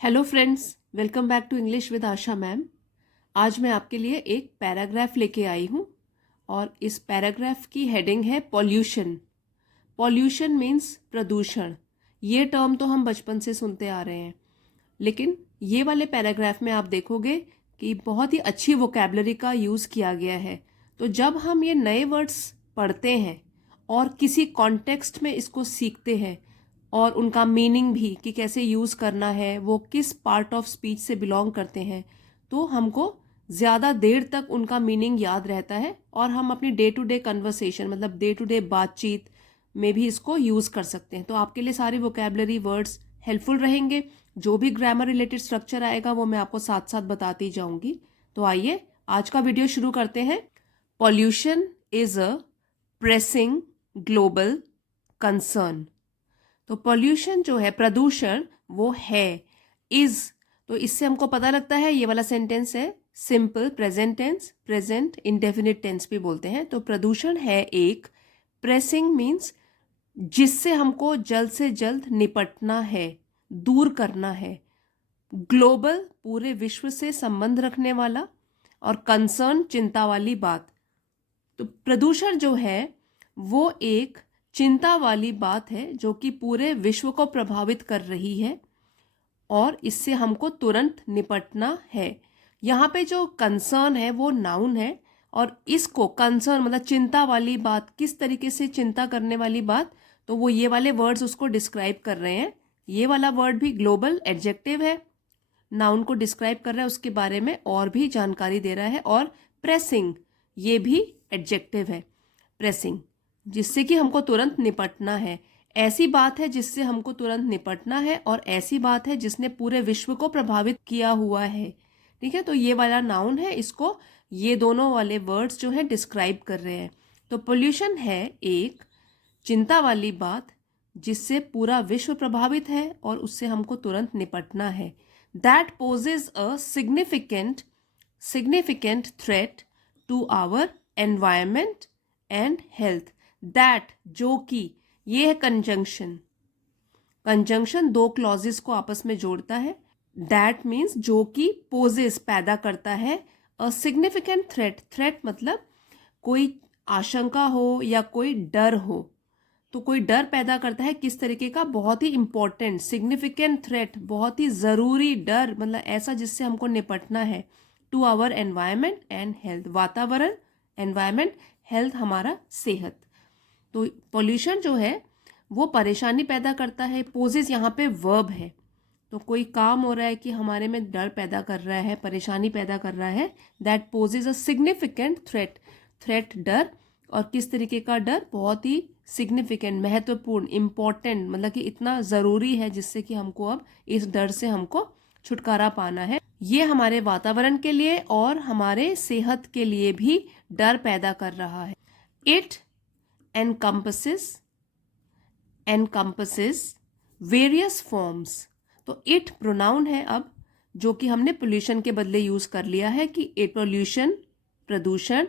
Hello friends, welcome back to English with Asha ma'am. आज मैं आपके लिए एक पैराग्राफ लेके आई हूँ और इस पैराग्राफ की हेडिंग है पॉल्यूशन। पॉल्यूशन मीन्स प्रदूषण। ये टर्म तो हम बचपन से सुनते आ रहे हैं, लेकिन ये वाले पैराग्राफ में आप देखोगे कि बहुत ही अच्छी वोकैबलरी का यूज़ किया गया है। तो जब हम ये नए वर्ड्स पढ़ते हैं और किसी कॉन्टेक्स्ट में इसको सीखते हैं और उनका मीनिंग भी कि कैसे यूज़ करना है, वो किस पार्ट ऑफ स्पीच से बिलोंग करते हैं, तो हमको ज़्यादा देर तक उनका मीनिंग याद रहता है और हम अपनी डे टू डे कन्वर्सेशन मतलब डे टू डे बातचीत में भी इसको यूज़ कर सकते हैं। तो आपके लिए सारे वोकैबलरी वर्ड्स हेल्पफुल रहेंगे। जो भी ग्रामर रिलेटेड स्ट्रक्चर आएगा वो मैं आपको साथ साथ बताती जाऊंगी। तो आइए आज का वीडियो शुरू करते हैं। Pollution is a pressing global concern. तो पॉल्यूशन जो है, प्रदूषण, वो है। इज, तो इससे हमको पता लगता है ये वाला सेंटेंस है simple present tense, present indefinite tense भी बोलते हैं। तो प्रदूषण है एक। प्रेसिंग मीन्स जिससे हमको जल्द से जल्द निपटना है, दूर करना है। ग्लोबल, पूरे विश्व से संबंध रखने वाला। और कंसर्न, चिंता वाली बात। तो प्रदूषण जो है वो एक चिंता वाली बात है जो कि पूरे विश्व को प्रभावित कर रही है और इससे हमको तुरंत निपटना है। यहाँ पे जो कंसर्न है वो नाउन है और इसको कंसर्न मतलब चिंता वाली बात, किस तरीके से चिंता करने वाली बात, तो वो ये वाले वर्ड्स उसको डिस्क्राइब कर रहे हैं। ये वाला वर्ड भी ग्लोबल एडजेक्टिव है, नाउन को डिस्क्राइब कर रहा है, उसके बारे में और भी जानकारी दे रहा है। और प्रेसिंग, ये भी एडजेक्टिव है। प्रेसिंग, जिससे कि हमको तुरंत निपटना है। ऐसी बात है जिससे हमको तुरंत निपटना है और ऐसी बात है जिसने पूरे विश्व को प्रभावित किया हुआ है। ठीक है, तो ये वाला नाउन है, इसको ये दोनों वाले वर्ड्स जो है डिस्क्राइब कर रहे हैं। तो पोल्यूशन है एक चिंता वाली बात जिससे पूरा विश्व प्रभावित है और उससे हमको तुरंत निपटना है। That poses a significant threat to our environment and health. That, जो कि, ये है कंजंक्शन। कंजंक्शन दो क्लॉजेस को आपस में जोड़ता है। दैट मीन्स जो कि, पोजेस पैदा करता है, अ सिग्निफिकेंट थ्रेट। थ्रेट मतलब कोई आशंका हो या कोई डर हो, तो कोई डर पैदा करता है। किस तरीके का? बहुत ही इंपॉर्टेंट, सिग्निफिकेंट थ्रेट, बहुत ही ज़रूरी डर, मतलब ऐसा जिससे हमको निपटना है। To our environment and health, वातावरण, एनवायरमेंट, हेल्थ हमारा सेहत। तो पॉल्यूशन जो है वो परेशानी पैदा करता है। पोजेस यहाँ पे वर्ब है, तो कोई काम हो रहा है कि हमारे में डर पैदा कर रहा है, परेशानी पैदा कर रहा है। That poses a significant threat. Threat डर, और किस तरीके का डर? बहुत ही सिग्निफिकेंट, महत्वपूर्ण, इम्पॉर्टेंट, मतलब कि इतना ज़रूरी है जिससे कि हमको अब इस डर से हमको छुटकारा पाना है। ये हमारे वातावरण के लिए और हमारे सेहत के लिए भी डर पैदा कर रहा है। It encompasses various forms. तो इट प्रोनाउन है अब, जो कि हमने पोल्यूशन के बदले यूज कर लिया है कि इट पोल्यूशन, प्रदूषण।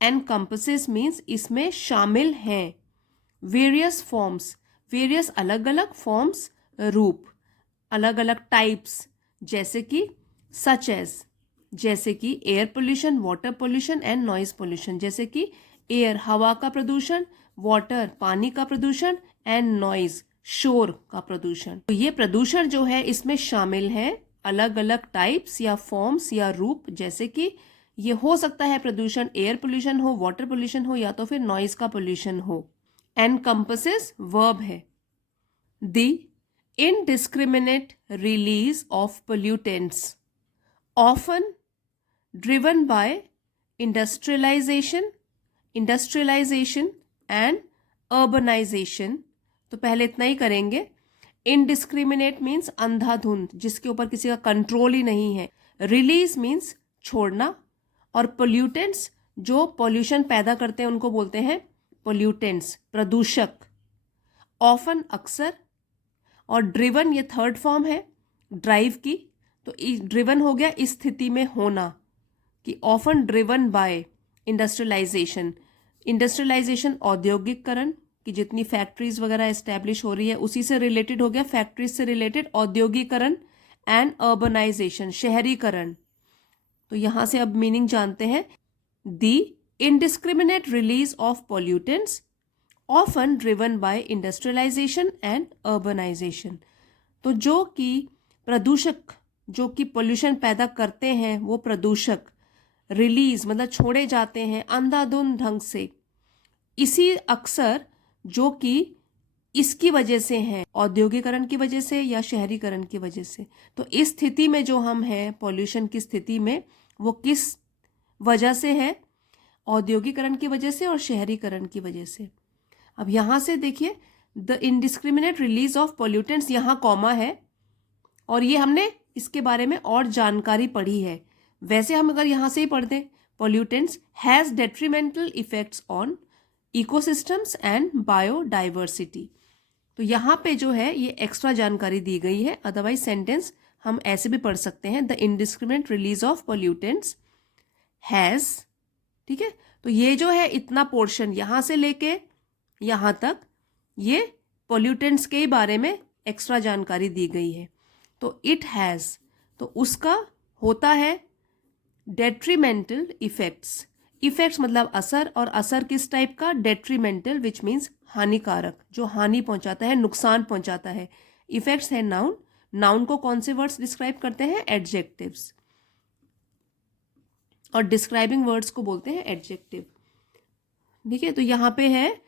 encompasses मीन्स इसमें शामिल हैं। वेरियस फॉर्म्स, वेरियस अलग अलग, फॉर्म्स रूप, अलग अलग टाइप्स, जैसे कि सच एज, जैसे कि air pollution, water pollution and noise pollution. जैसे कि एयर हवा का प्रदूषण, वाटर पानी का प्रदूषण, एंड नॉइज शोर का प्रदूषण। तो ये प्रदूषण जो है इसमें शामिल है अलग अलग टाइप्स या फॉर्म्स या रूप। जैसे कि ये हो सकता है प्रदूषण एयर पोल्यूशन हो, वाटर पोल्यूशन हो, या तो फिर नॉइज का पोल्यूशन हो। एनकम्पसेस वर्ब है। The indiscriminate release of pollutants, often driven by industrialization and urbanization। तो पहले इतना ही करेंगे। इनडिस्क्रिमिनेट मीन्स अंधाधुंध, जिसके ऊपर किसी का कंट्रोल ही नहीं है। रिलीज मीन्स छोड़ना, और पोल्यूटेंट्स जो पॉल्यूशन पैदा करते हैं उनको बोलते हैं पोल्यूटेंट्स, प्रदूषक। ऑफन अक्सर, और ड्रिवन ये थर्ड फॉर्म है ड्राइव की। तो ड्रिवन हो गया इस स्थिति में होना, कि often driven by industrialisation. Industrialisation औद्योगिकरण, कि जितनी फैक्ट्रीज वगैरह एस्टेब्लिश हो रही है उसी से रिलेटेड हो गया, फैक्ट्रीज से रिलेटेड औद्योगिकरण। एंड अर्बनाइजेशन, शहरीकरण। तो यहाँ से अब मीनिंग जानते हैं। The indiscriminate release of pollutants often driven by industrialisation and urbanisation. तो जो कि प्रदूषक, जो कि पोल्यूशन पैदा करते हैं, वो प्रदूषक रिलीज मतलब छोड़े जाते हैं अंधाधुंध ढंग से, इसी अक्सर जो कि इसकी वजह से है, औद्योगिकरण की वजह से या शहरीकरण की वजह से। तो इस स्थिति में जो हम हैं, पॉल्यूशन की स्थिति में, वो किस वजह से है? औद्योगिकरण की वजह से और शहरीकरण की वजह से। अब यहाँ से देखिए, the indiscriminate release of pollutants, यहाँ कॉमा है और ये हमने इसके बारे में और जानकारी पढ़ी है। वैसे हम अगर यहाँ से ही पढ़ दें, pollutants has detrimental effects on ecosystems and biodiversity. तो यहाँ पे जो है ये एक्स्ट्रा जानकारी दी गई है, अदरवाइज सेंटेंस हम ऐसे भी पढ़ सकते हैं, the indiscriminate release of pollutants has. ठीक है, तो ये जो है इतना पोर्शन यहाँ से लेके यहाँ तक, ये पॉल्यूटेंट्स के बारे में एक्स्ट्रा जानकारी दी गई है। तो इट हैज़, तो उसका होता है डेट्रीमेंटल इफेक्ट्स। इफेक्ट्स मतलब असर, और असर किस टाइप का? डेट्रीमेंटल, विच मीन्स हानिकारक, जो हानि पहुंचाता है, नुकसान पहुंचाता है। इफेक्ट्स है नाउन। नाउन को कौन से वर्ड्स डिस्क्राइब करते हैं? एडजेक्टिव्स। और डिस्क्राइबिंग वर्ड्स को बोलते हैं एडजेक्टिव। ठीक है, तो यहाँ पे है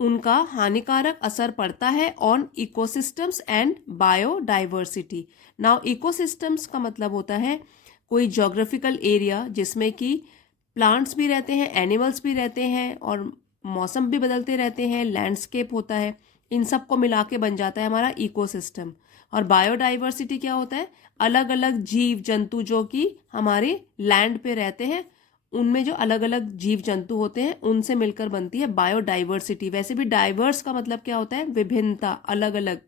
उनका हानिकारक असर पड़ता है on ecosystems and biodiversity. Now ecosystems का मतलब होता है कोई ज्योग्राफिकल एरिया जिसमें कि प्लांट्स भी रहते हैं, एनिमल्स भी रहते हैं और मौसम भी बदलते रहते हैं, लैंडस्केप होता है, इन सब को मिला के बन जाता है हमारा इकोसिस्टम। और बायोडाइवर्सिटी क्या होता है? अलग अलग जीव जंतु जो कि हमारे लैंड पे रहते हैं, उनमें जो अलग अलग जीव जंतु होते हैं उनसे मिलकर बनती है बायोडाइवर्सिटी। वैसे भी डाइवर्स का मतलब क्या होता है? विभिन्नता, अलग अलग।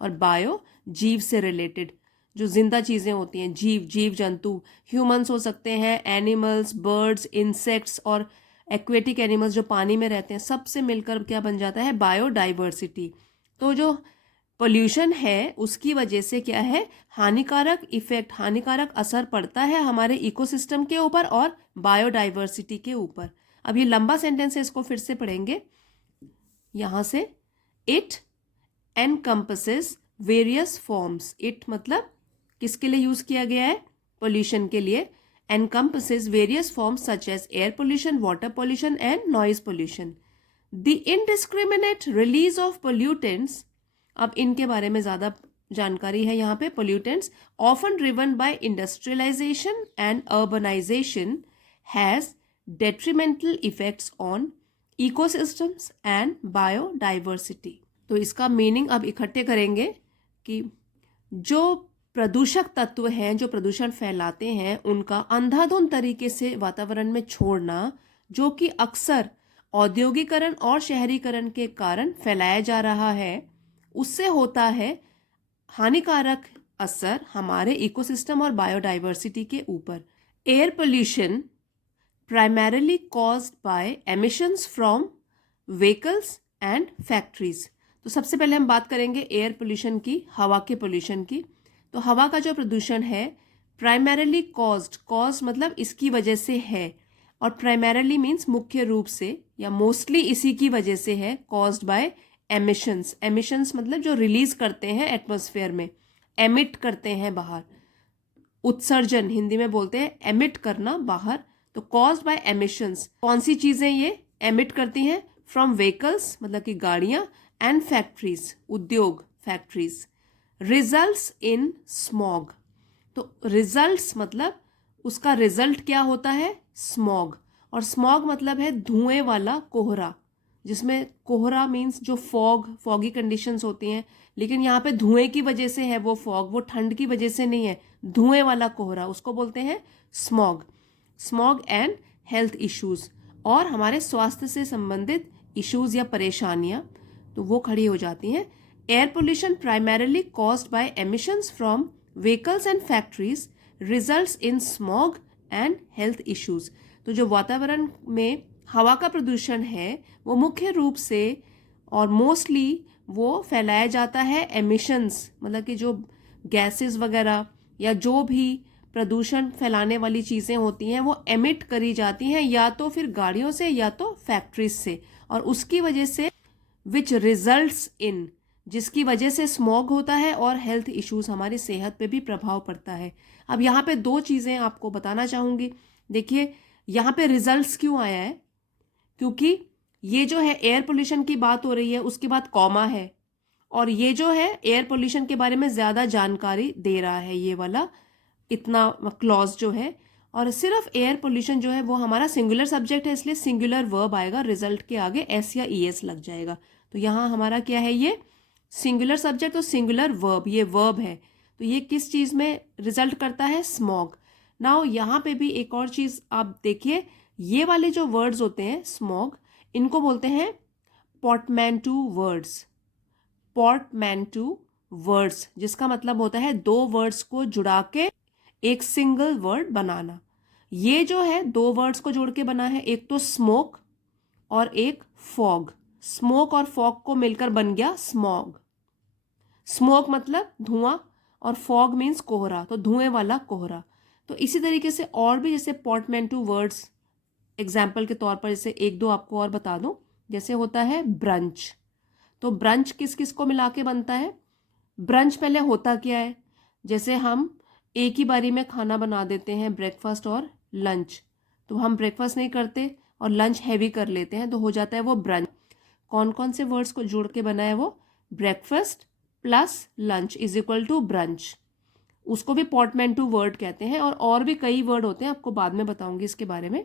और बायो जीव से रिलेटेड, जो जिंदा चीज़ें होती हैं, जीव जंतु, ह्यूमंस हो सकते हैं, एनिमल्स, बर्ड्स, इंसेक्ट्स और एक्वेटिक एनिमल्स जो पानी में रहते हैं, सबसे मिलकर क्या बन जाता है? बायोडाइवर्सिटी। तो जो पोल्यूशन है उसकी वजह से क्या है? हानिकारक इफेक्ट, हानिकारक असर पड़ता है हमारे इकोसिस्टम के ऊपर और बायोडाइवर्सिटी के ऊपर। अब ये लंबा सेंटेंस है, इसको फिर से पढ़ेंगे यहाँ से। It encompasses various forms. It मतलब किसके लिए यूज किया गया है? पोल्यूशन के लिए। Encompasses various forms such as air pollution, water pollution and noise pollution. The indiscriminate release of pollutants, अब इनके बारे में ज़्यादा जानकारी है यहाँ पे। Pollutants often driven by industrialisation and urbanisation has detrimental effects on ecosystems and biodiversity. तो इसका मीनिंग अब इकट्ठे करेंगे कि जो प्रदूषक तत्व हैं, जो प्रदूषण फैलाते हैं, उनका अंधाधुंध तरीके से वातावरण में छोड़ना, जो कि अक्सर औद्योगिकरण और शहरीकरण के कारण फैलाया जा रहा है, उससे होता है हानिकारक असर हमारे इकोसिस्टम और बायोडाइवर्सिटी के ऊपर। Air pollution primarily caused by emissions from vehicles and factories. तो सबसे पहले हम बात करेंगे एयर पोल्यूशन की, हवा के पोल्यूशन की। तो हवा का जो प्रदूषण है प्राइमरीली कॉज्ड मतलब इसकी वजह से है, और प्राइमरीली मीन्स मुख्य रूप से या मोस्टली इसी की वजह से है। कॉज्ड बाय एमिशंस, एमिशंस मतलब जो रिलीज करते हैं एटमॉस्फेयर में, एमिट करते हैं बाहर। उत्सर्जन हिंदी में बोलते हैं एमिट करना बाहर। तो कॉज्ड बाय एमिशंस, कौन सी चीजें ये एमिट करती हैं? फ्रॉम व्हीकल्स मतलब कि गाड़ियां, एंड फैक्ट्रीज, उद्योग, फैक्ट्रीज। रिजल्ट्स इन स्मॉग, तो रिजल्ट्स मतलब उसका रिजल्ट क्या होता है? स्मॉग। और स्मॉग मतलब है धुएं वाला कोहरा, जिसमें कोहरा मीन्स जो फॉगी कंडीशंस होती हैं, लेकिन यहाँ पे धुएं की वजह से है वो फॉग, वो ठंड की वजह से नहीं है। धुएं वाला कोहरा, उसको बोलते हैं smog. Smog and health issues, और हमारे स्वास्थ्य से संबंधित इश्यूज या परेशानियां, तो वो खड़ी हो जाती हैं। Air pollution primarily caused by emissions from vehicles and factories results in smog and health issues. तो जो वातावरण में हवा का प्रदूषण है वो मुख्य रूप से और मोस्टली वो फैलाया जाता है एमिशंस मतलब कि जो गैसेस वगैरह या जो भी प्रदूषण फैलाने वाली चीज़ें होती हैं वो एमिट करी जाती हैं या तो फिर गाड़ियों से या तो फैक्ट्रीज से, और उसकी वजह से विच रिजल्ट्स इन, जिसकी वजह से स्मॉग होता है और हेल्थ इश्यूज, हमारी सेहत पे भी प्रभाव पड़ता है। अब यहाँ पे दो चीज़ें आपको बताना चाहूँगी। देखिए यहाँ पे रिजल्ट्स क्यों आया है, क्योंकि ये जो है एयर पोल्यूशन की बात हो रही है, उसके बाद कॉमा है, और ये जो है एयर पोल्यूशन के बारे में ज़्यादा जानकारी दे रहा है ये वाला इतना क्लॉज जो है। और सिर्फ एयर पोल्यूशन जो है वो हमारा सिंगुलर सब्जेक्ट है, इसलिए सिंगुलर वर्ब आएगा, रिजल्ट के आगे एस या ईएस लग जाएगा। तो यहाँ हमारा क्या है, ये सिंगुलर सब्जेक्ट और सिंगुलर वर्ब, ये वर्ब है। तो ये किस चीज़ में रिजल्ट करता है, स्मॉग। नाउ यहाँ पे भी एक और चीज़ आप देखिए, ये वाले जो वर्ड्स होते हैं स्मॉग, इनको बोलते हैं पोर्टमैंटू वर्ड्स। पोर्टमैंटू वर्ड्स जिसका मतलब होता है दो वर्ड्स को जुड़ा के एक सिंगल वर्ड बनाना। ये जो है दो वर्ड्स को जोड़ के बना है, एक तो स्मोक और एक फॉग। स्मोक और फॉग को मिलकर बन गया स्मॉग। स्मोक मतलब धुआं और फॉग मीन्स कोहरा, तो धुएं वाला कोहरा। तो इसी तरीके से और भी जैसे पोर्टमैंटू वर्ड्स एग्जाम्पल के तौर पर जैसे एक दो आपको और बता दूं, जैसे होता है ब्रंच। तो ब्रंच किस किस को मिला के बनता है, ब्रंच पहले होता क्या है, जैसे हम एक ही बारी में खाना बना देते हैं ब्रेकफास्ट और लंच, तो हम ब्रेकफास्ट नहीं करते और लंच हैवी कर लेते हैं, तो हो जाता है वो ब्रंच। कौन कौन से वर्ड्स को जोड़ के बना है वो, breakfast plus lunch is equal to brunch. उसको भी पोर्टमैंटू वर्ड कहते हैं, और भी कई वर्ड होते हैं, आपको बाद में बताऊंगी इसके बारे में।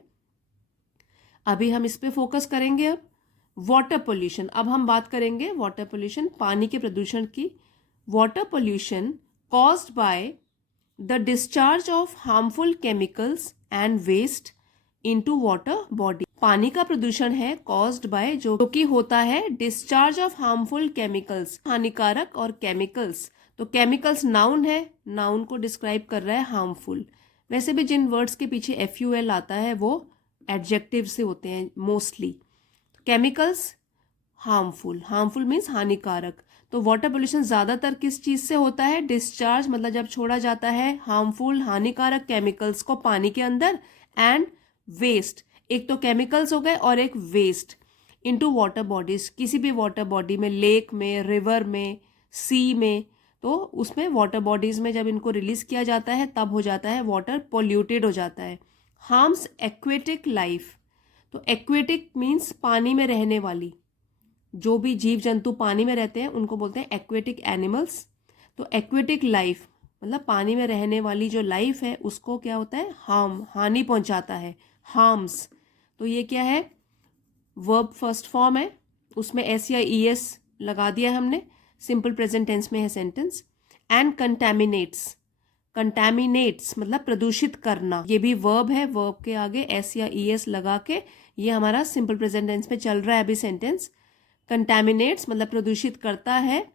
अभी हम इस पे फोकस करेंगे। अब वाटर पोल्यूशन, अब हम बात करेंगे वाटर पोल्यूशन, पानी के प्रदूषण की। Water pollution caused by the discharge of harmful chemicals and waste into water body. पानी का प्रदूषण है कॉज्ड बाय, जो कि होता है डिस्चार्ज ऑफ हार्मफुल केमिकल्स, हानिकारक और केमिकल्स। तो केमिकल्स नाउन है, नाउन को डिस्क्राइब कर रहा है हार्मफुल। वैसे भी जिन वर्ड्स के पीछे FUL आता है वो एडजेक्टिव से होते हैं mostly. Chemicals harmful, harmful means हानिकारक। तो वाटर पोल्यूशन ज़्यादातर किस चीज़ से होता है, डिस्चार्ज मतलब जब छोड़ा जाता है हार्मफुल हानिकारक केमिकल्स को पानी के अंदर, एंड वेस्ट, एक तो केमिकल्स हो गए और एक वेस्ट, इनटू वाटर बॉडीज, किसी भी वाटर बॉडी में, लेक में, रिवर में, सी में, तो उसमें वाटर बॉडीज में जब इनको रिलीज किया जाता है तब हो जाता है वाटर पोल्यूटेड हो जाता है। हार्म्स एक्वेटिक लाइफ, तो एक्वेटिक मीन्स पानी में रहने वाली, जो भी जीव जंतु पानी में रहते हैं उनको बोलते हैं एक्वेटिक एनिमल्स। तो एक्वेटिक लाइफ मतलब पानी में रहने वाली जो लाइफ है उसको क्या होता है, हार्म, हानि पहुंचाता है, हार्म्स। तो ये क्या है, वर्ब फर्स्ट फॉर्म है, उसमें एस या ES लगा दिया हमने, सिंपल प्रेजेंट टेंस में है सेंटेंस। एंड कंटैमिनेट्स, कंटैमिनेट्स मतलब प्रदूषित करना, ये भी वर्ब है, वर्ब के आगे एस या ES लगा के ये हमारा सिंपल प्रेजेंट टेंस में चल रहा है अभी सेंटेंस। कंटैमिनेट्स मतलब प्रदूषित करता है।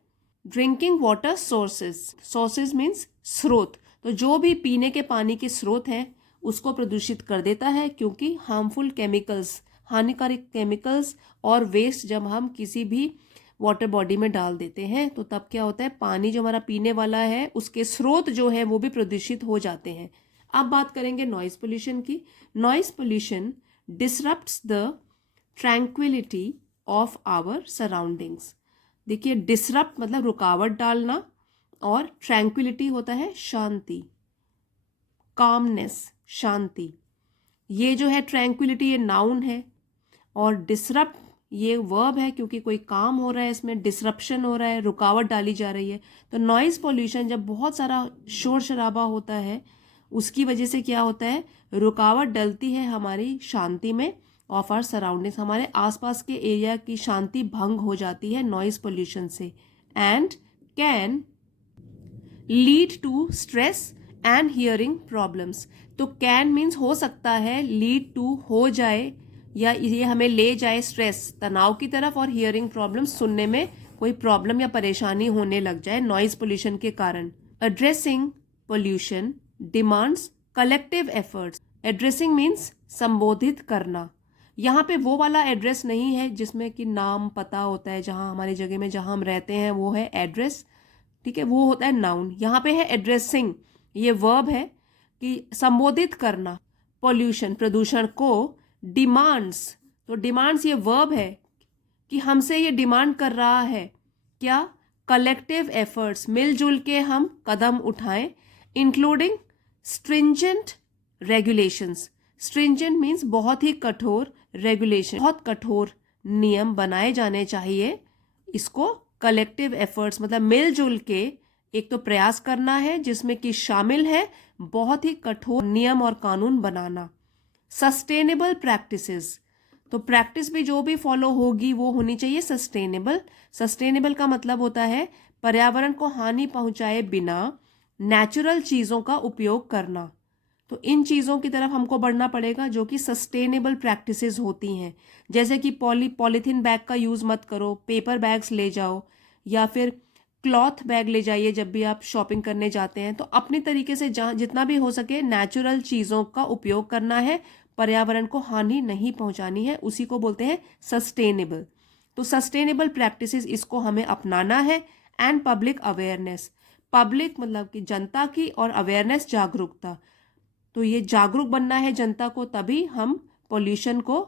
Drinking water sources, sources means स्रोत, तो जो भी पीने के पानी के स्रोत हैं उसको प्रदूषित कर देता है, क्योंकि हार्मफुल केमिकल्स, हानिकारक केमिकल्स और वेस्ट जब हम किसी भी वाटर बॉडी में डाल देते हैं तो तब क्या होता है, पानी जो हमारा पीने वाला है उसके स्रोत जो है वो भी प्रदूषित हो जाते हैं। अब बात करेंगे नॉइज पोल्यूशन की। Noise pollution disrupts the tranquillity of our surroundings. देखिए डिसरप्ट मतलब रुकावट डालना, और ट्रैंक्विलिटी होता है शांति, कामनेस, शांति। ये जो है ट्रैंक्विलिटी ये नाउन है, और डिसरप्ट ये वर्ब है, क्योंकि कोई काम हो रहा है इसमें, डिसरप्शन हो रहा है, रुकावट डाली जा रही है। तो नॉइज पोल्यूशन जब बहुत सारा शोर शराबा होता है उसकी वजह से क्या होता है, रुकावट डलती है हमारी शांति में, ऑफ आवर सराउंडिंग्स, हमारे आसपास के एरिया की शांति भंग हो जाती है नॉइज पोल्यूशन से। And can lead to stress and hearing problems. तो कैन मीन्स हो सकता है, लीड टू हो जाए या ये हमें ले जाए स्ट्रेस, तनाव की तरफ, और हियरिंग प्रॉब्लम्स सुनने में कोई प्रॉब्लम या परेशानी होने लग जाए नॉइज पोल्यूशन के कारण। Addressing pollution demands collective efforts. Addressing means संबोधित करना। यहाँ पे वो वाला एड्रेस नहीं है जिसमें कि नाम पता होता है, जहाँ हमारी जगह में जहाँ हम रहते हैं वो है एड्रेस, ठीक है, वो होता है नाउन। यहाँ पे है एड्रेसिंग, ये वर्ब है कि संबोधित करना, पॉल्यूशन प्रदूषण को, डिमांड्स, तो डिमांड्स ये वर्ब है कि हमसे ये डिमांड कर रहा है क्या, कलेक्टिव एफर्ट्स, मिलजुल के हम कदम उठाएं, including stringent regulations, stringent means बहुत ही कठोर, रेगुलेशन बहुत कठोर नियम बनाए जाने चाहिए। इसको कलेक्टिव एफर्ट्स मतलब मिलजुल के एक तो प्रयास करना है जिसमें कि शामिल है बहुत ही कठोर नियम और कानून बनाना। सस्टेनेबल प्रैक्टिसेस, तो प्रैक्टिस भी जो भी फॉलो होगी वो होनी चाहिए सस्टेनेबल। सस्टेनेबल का मतलब होता है पर्यावरण को हानि पहुंचाए बिना नेचुरल चीज़ों का उपयोग करना। तो इन चीज़ों की तरफ हमको बढ़ना पड़ेगा जो कि सस्टेनेबल प्रैक्टिसेस होती हैं, जैसे कि पॉलीथीन बैग का यूज़ मत करो, पेपर बैग्स ले जाओ, या फिर क्लॉथ बैग ले जाइए जब भी आप शॉपिंग करने जाते हैं। तो अपने तरीके से जहाँ जितना भी हो सके नेचुरल चीज़ों का उपयोग करना है, पर्यावरण को हानि नहीं पहुंचानी है, उसी को बोलते हैं सस्टेनेबल। तो सस्टेनेबल प्रैक्टिसेस इसको हमें अपनाना है। एंड पब्लिक अवेयरनेस, पब्लिक मतलब कि जनता की, और अवेयरनेस जागरूकता, तो ये जागरूक बनना है जनता को, तभी हम पॉल्यूशन को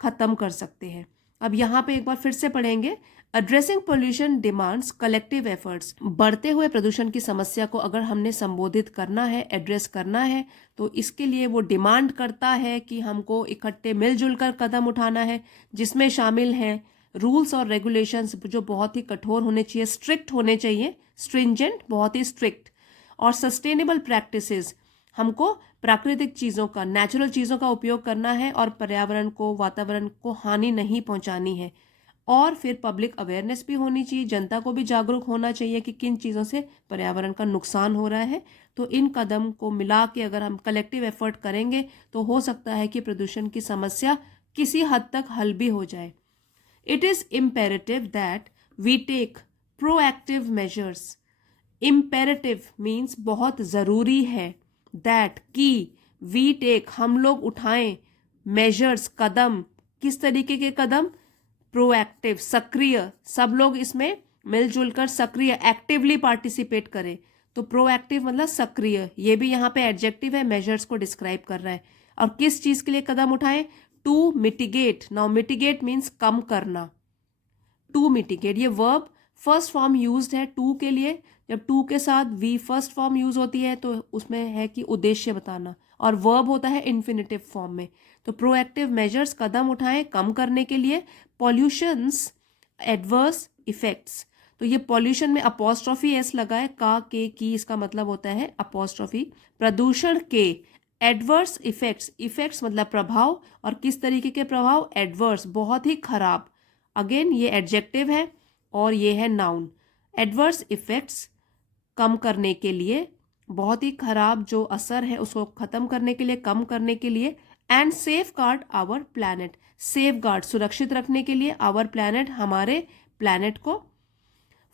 खत्म कर सकते हैं। अब यहाँ पे एक बार फिर से पढ़ेंगे, addressing pollution demands collective efforts, बढ़ते हुए प्रदूषण की समस्या को अगर हमने संबोधित करना है, एड्रेस करना है, तो इसके लिए वो डिमांड करता है कि हमको इकट्ठे मिलजुल कर कदम उठाना है, जिसमें शामिल हैं रूल्स और रेगुलेशंस जो बहुत ही कठोर होने चाहिए, स्ट्रिक्ट होने चाहिए, स्ट्रिंजेंट बहुत ही स्ट्रिक्ट, और सस्टेनेबल प्रैक्टिसेस, हमको प्राकृतिक चीज़ों का, नेचुरल चीज़ों का उपयोग करना है और पर्यावरण को, वातावरण को हानि नहीं पहुंचानी है। और फिर पब्लिक अवेयरनेस भी होनी चाहिए, जनता को भी जागरूक होना चाहिए कि किन चीज़ों से पर्यावरण का नुकसान हो रहा है। तो इन कदम को मिला के अगर हम कलेक्टिव एफर्ट करेंगे तो हो सकता है कि प्रदूषण की समस्या किसी हद तक हल भी हो जाए। It is imperative that we take proactive measures, imperative means बहुत ज़रूरी है, दैट की, वी टेक हम लोग उठाएं, मेजर्स कदम, किस तरीके के कदम, प्रोएक्टिव सक्रिय, सब लोग इसमें मिलजुल कर सक्रिय एक्टिवली पार्टिसिपेट करें। तो प्रोएक्टिव मतलब सक्रिय, ये भी यहाँ पे एडजेक्टिव है, मेजर्स को डिस्क्राइब कर रहा है। और किस चीज़ के लिए कदम उठाएं, to mitigate, now mitigate means कम करना, टू मिटिगेट, ये वर्ब फर्स्ट फॉर्म यूज्ड है टू के लिए, जब टू के साथ वी फर्स्ट फॉर्म यूज होती है तो उसमें है कि उद्देश्य बताना, और वर्ब होता है इन्फिनिटिव फॉर्म में। तो प्रोएक्टिव मेजर्स कदम उठाएं कम करने के लिए, पॉल्यूशंस एडवर्स इफेक्ट्स, तो ये पॉल्यूशन में अपोस्ट्रोफी एस लगा है, का, के, की, इसका मतलब होता है अपोस्ट्रोफी, प्रदूषण के एडवर्स इफेक्ट्स, इफेक्ट्स मतलब प्रभाव, और किस तरीके के प्रभाव, एडवर्स बहुत ही खराब, अगेन ये एडजेक्टिव है और ये है नाउन। एडवर्स इफेक्ट्स कम करने के लिए, बहुत ही खराब जो असर है उसको खत्म करने के लिए, कम करने के लिए, and safeguard our planet, safeguard सुरक्षित रखने के लिए, आवर प्लैनेट हमारे प्लैनेट को,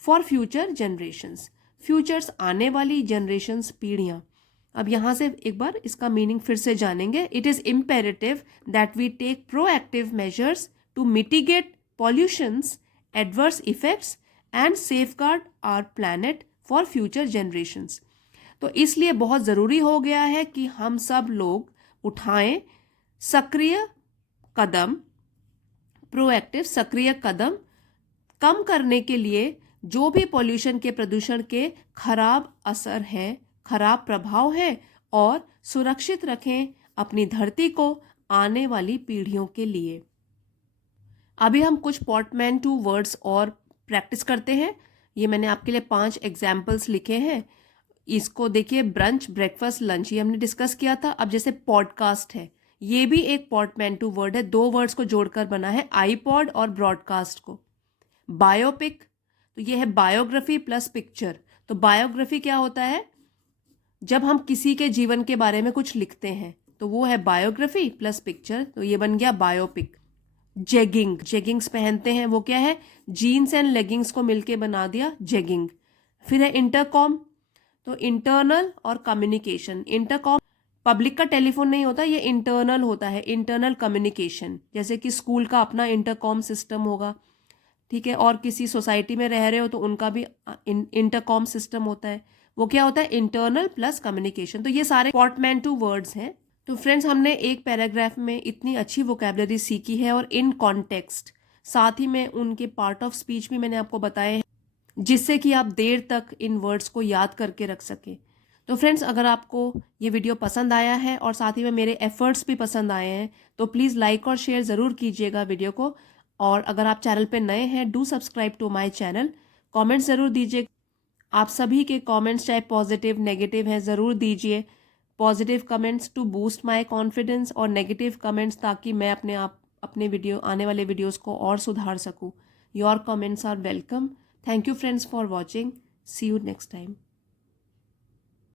फॉर फ्यूचर जनरेशंस, फ्यूचर्स आने वाली जनरेशंस पीढ़ियाँ। अब यहाँ से एक बार इसका मीनिंग फिर से जानेंगे। It is imperative that we take proactive measures to mitigate pollution's adverse effects and safeguard our planet for future generations. तो इसलिए बहुत ज़रूरी हो गया है कि हम सब लोग उठाएं सक्रिय कदम, प्रोएक्टिव सक्रिय कदम, कम करने के लिए जो भी पॉल्यूशन के, प्रदूषण के खराब असर है, खराब प्रभाव है, और सुरक्षित रखें अपनी धरती को आने वाली पीढ़ियों के लिए। अभी हम कुछ पोर्टमैंटो वर्ड्स और प्रैक्टिस करते हैं। ये मैंने आपके लिए 5 एग्जाम्पल्स लिखे हैं। इसको देखिए, ब्रंच, ब्रेकफास्ट, लंच, ये हमने डिस्कस किया था। अब जैसे पॉडकास्ट है, ये भी एक पोर्टमैंटो वर्ड है, 2 वर्ड्स को जोड़कर बना है, आईपॉड और ब्रॉडकास्ट को। बायोपिक, तो ये है बायोग्राफी प्लस पिक्चर। तो बायोग्राफी क्या होता है, जब हम किसी के जीवन के बारे में कुछ लिखते हैं तो वो है बायोग्राफी प्लस पिक्चर, तो ये बन गया बायोपिक। जेगिंग, जेगिंग्स पहनते हैं, वो क्या है, जीन्स एंड लेगिंग्स को मिलके बना दिया जेगिंग। फिर है इंटरकॉम, तो इंटरनल और कम्युनिकेशन, इंटरकॉम पब्लिक का टेलीफोन नहीं होता, ये इंटरनल होता है, इंटरनल कम्युनिकेशन, जैसे कि स्कूल का अपना इंटरकॉम सिस्टम होगा, ठीक है, और किसी सोसाइटी में रह रहे हो तो उनका भी इंटरकॉम सिस्टम होता है। वो क्या होता है, इंटरनल प्लस कम्युनिकेशन। तो ये सारे पोर्टमैंटो वर्ड्स हैं। तो फ्रेंड्स, हमने एक पैराग्राफ में इतनी अच्छी वोकैबुलरी सीखी है और इन कॉन्टेक्स्ट, साथ ही में उनके पार्ट ऑफ स्पीच भी मैंने आपको बताए हैं, जिससे कि आप देर तक इन वर्ड्स को याद करके रख सकें। तो फ्रेंड्स, अगर आपको ये वीडियो पसंद आया है और साथ ही में मेरे एफर्ट्स भी पसंद आए हैं तो प्लीज़ लाइक और शेयर ज़रूर कीजिएगा वीडियो को। और अगर आप चैनल पे नए हैं, do subscribe to my channel. Comments ज़रूर दीजिए। आप सभी के कमेंट्स चाहे पॉजिटिव नेगेटिव हैं ज़रूर दीजिए। Positive comments to boost my confidence और नेगेटिव कमेंट्स ताकि मैं अपने वीडियो आने वाले वीडियोस को और सुधार सकूं। Your comments are welcome. Thank you friends for watching. See you next time.